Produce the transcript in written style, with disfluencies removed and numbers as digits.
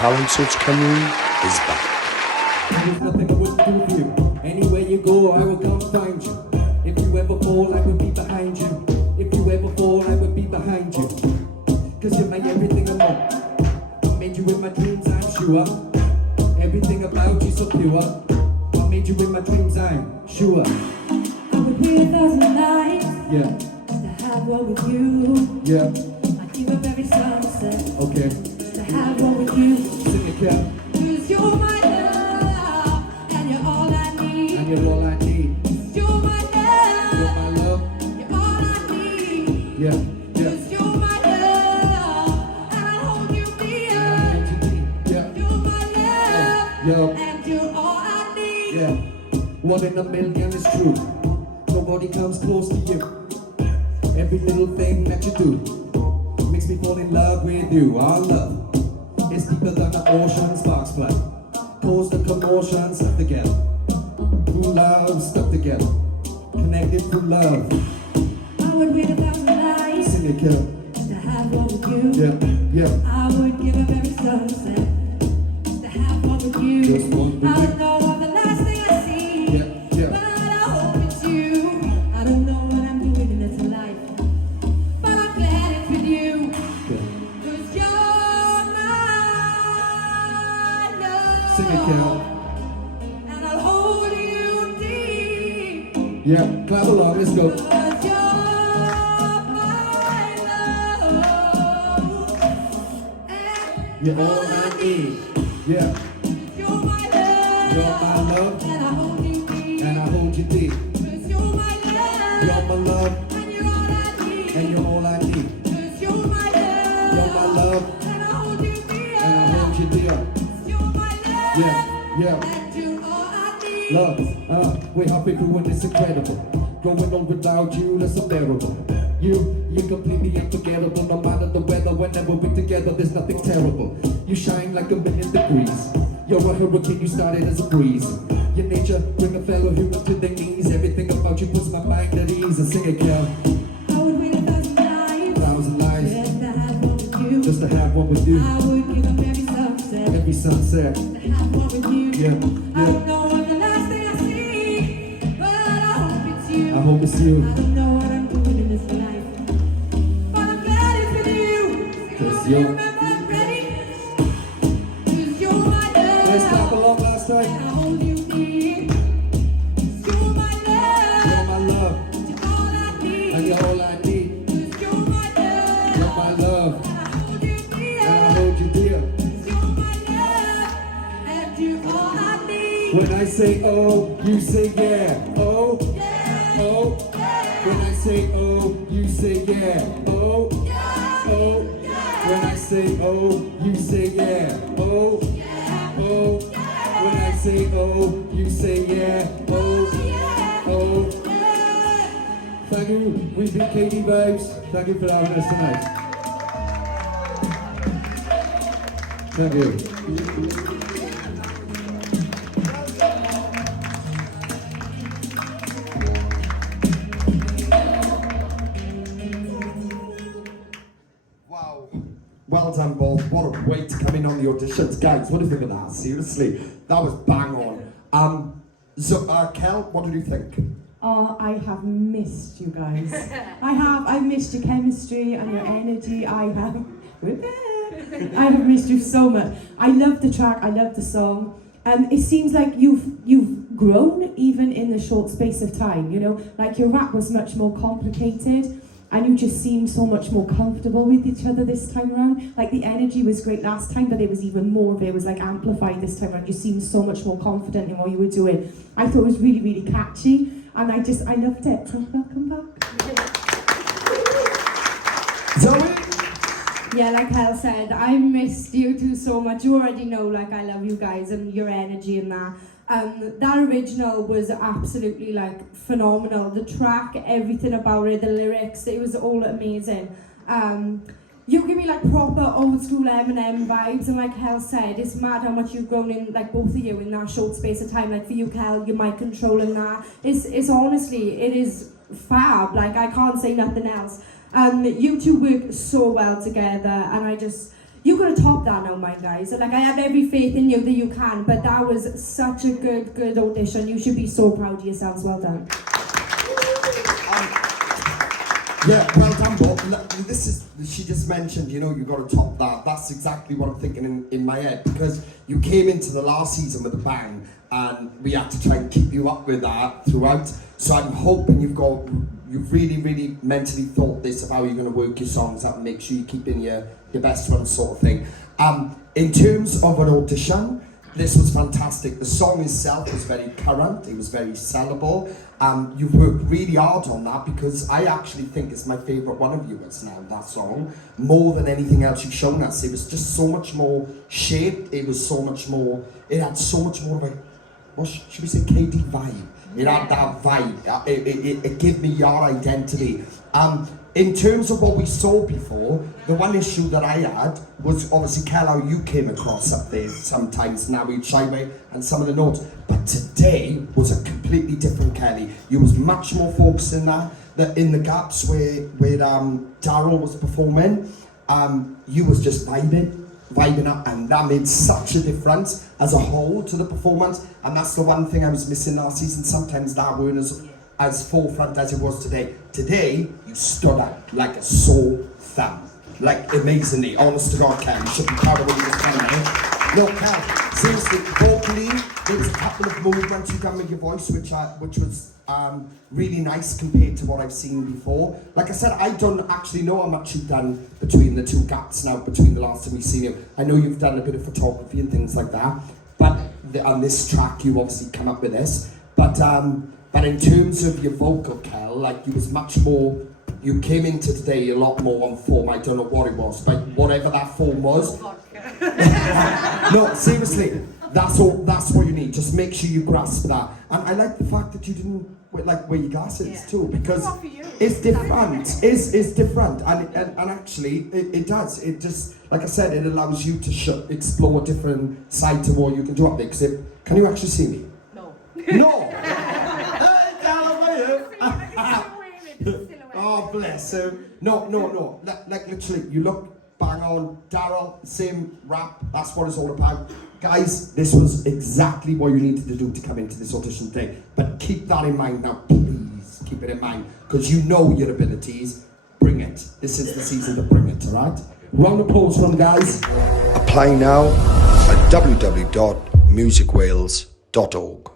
Talent Search Cymru is back. There's nothing I wouldn't do for you. Anywhere you go, I will come find you. If you ever fall, I will be behind you. If you ever fall, I will be behind you. Cause you're my everything and more. I made you in my dreams, I'm sure. Everything about you so pure. I made you in my dreams, I'm sure. I would be 1,000 nights. Yeah. Just to have one with you. Yeah. I'd give up every sunset. Okay. Just to have one with you. Sing it, Cal. Cause you're my love. And you're all I need. And you're all I need. You're my love. You're my love. You're all I need. Yeah. Yeah. Cause you're my love. And I'll hold you dear. Yeah. You're my love. Yo. And you're all I need. Yeah. 1 in a million is true. Nobody comes close to you. Every little thing that you do makes me fall in love with you. Our love is deeper than the ocean, sparks fly. Cause the commotion, stuck together. Through love, stuck together. Connected through love. I would wait 1,000 nights. Sing it, killer. Just to have one with you. Yeah, yeah. I would give up every sunset. Just to have one with you. Just one with I you. don't know what the last thing I see. Yeah, yeah. But I hope it's you. I don't know what I'm doing in this life. But I'm glad it's with you. Yeah. Cause you're my love. Sing it, Cal. And I'll hold you deep. Yeah, clap along, let's go. Cause you're my love. And You're all I need. Yeah, you're my love. you're my love. And I hold you deep. And I hold you deep. Cause you're my love. You're my love. And you're all I need. And you're all I need. Cause you're my love. You're my love. And I hold you dear. And I hold you dear. Cause you're my love. Yeah, yeah. And you're all I need. Love, we're happy for it's incredible. Growing old without you, that's unbearable. You're completely unforgettable. No matter the weather, whenever we're together, there's nothing terrible. You shine like 1,000,000 degrees. You're a hurricane, you started as a breeze. Your nature, bring a fellow human to their knees. Everything about you puts my mind at ease. And sing it, Cal. I would wait 1,000 nights. 1,000 nights, Just to have one with you. just to have one with you. I would give up every sunset. Every sunset, To have one with you. yeah, I yeah. don't know what the last thing I see. But I hope it's you. I hope it's you. I don't know what I'm doing in this life. But I'm glad it's with you. Cause You you're- remember I'm ready. Cause you're my love. Let's clap along last And time. I hold you dear. Cause you're my You're love. my love, You're all I need. and you're all I need. Cause you're my love. You're my love, And I hold you dear. and I hold you dear. Cause you're my love. And you're all I need. When I say oh, you say yeah. Oh, Yeah. oh. When I say oh, you say yeah. Oh, oh. When I say oh, you say yeah. Oh, oh. When I say oh, you say yeah. Oh, oh. Thank you. We've been Katie Vibez. Thank you for having us tonight. Thank you. Wow. Well done, both. What a way to come in on the auditions. Guys, what do you think of that? Seriously, that was bang on. So, Kel, what did you think? Oh, I have missed you guys. I've missed your chemistry and your energy. We're back. I have missed you so much. I love the track, I love the song. It seems like you've grown even in the short space of time, you know? Like your rap was much more complicated and you just seem so much more comfortable with each other this time around. Like the energy was great last time, but there was even more of it. It was like amplified this time around. You seemed so much more confident in what you were doing. I thought it was really, really catchy. And I loved it. So welcome back. Zoe? Yeah, like Hal said, I missed you two so much. You already know, like, I love you guys and your energy and that. That original was absolutely, like, phenomenal. The track, everything about it, the lyrics, it was all amazing. You give me, like, proper old school Eminem vibes, and like Hal said, it's mad how much you've grown in, like, both of you in that short space of time. Like, for you, Kel, your mic control and that. It's honestly, it is fab. Like, I can't say nothing else. You two work so well together, and you've got to top that now, my guys. Like, I have every faith in you that you can, but that was such a good audition. You should be so proud of yourselves. Well done. Yeah, well done, Bob. This is, she just mentioned, you know, you've got to top that. That's exactly what I'm thinking in my head, because you came into the last season with a bang, and we had to try and keep you up with that throughout. So I'm hoping you've really mentally thought this of how you're going to work your songs out and make sure you keep in your best one, sort of thing. In terms of an audition, this was fantastic. The song itself was very current, it was very sellable. You've worked really hard on that, because I actually think it's my favourite one of yours now, that song, more than anything else you've shown us. It was just so much more shaped, it was so much more, it had so much more of a, what should we say, KD vibe. It had that vibe, it gave me your identity. In terms of what we saw before, the one issue that I had was obviously, Kel, how you came across up there sometimes, now we shy away, and some of the notes. But today was a completely different Kelly. You was much more focused in that in the gaps where Daryl was performing, you was just vibing up, and that made such a difference as a whole to the performance. And that's the one thing I was missing last season. Sometimes that weren't as forefront as it was today. Today, you stood out like a sore thumb. Like, amazingly. Honest to God, Kel, you should be proud of what you just done there. No, Kel, seriously, vocally, there was a couple of movements you done with your voice, which was really nice compared to what I've seen before. Like I said, I don't actually know how much you've done between the two gaps now, between the last time we've seen you. I know you've done a bit of photography and things like that, but on this track, you obviously come up with this. But in terms of your vocal, Kel, like, you was much more, you came into today a lot more on form. I don't know what it was, but whatever that form was. No, seriously, that's what you need. Just make sure you grasp that. And I like the fact that you didn't wear your glasses too, because it's different. It's different, and actually it does. It just, like I said, it allows you to explore a different side to what you can do up there. Because can you actually see me? No. No. Oh, bless him. No. Like, literally, you look bang on. Daryl, same rap. That's what it's all about. Guys, this was exactly what you needed to do to come into this audition today. But keep that in mind now, please. Keep it in mind. Because you know your abilities. Bring it. This is the season to bring it, alright? Round of applause from the guys. Apply now at www.musicwales.org.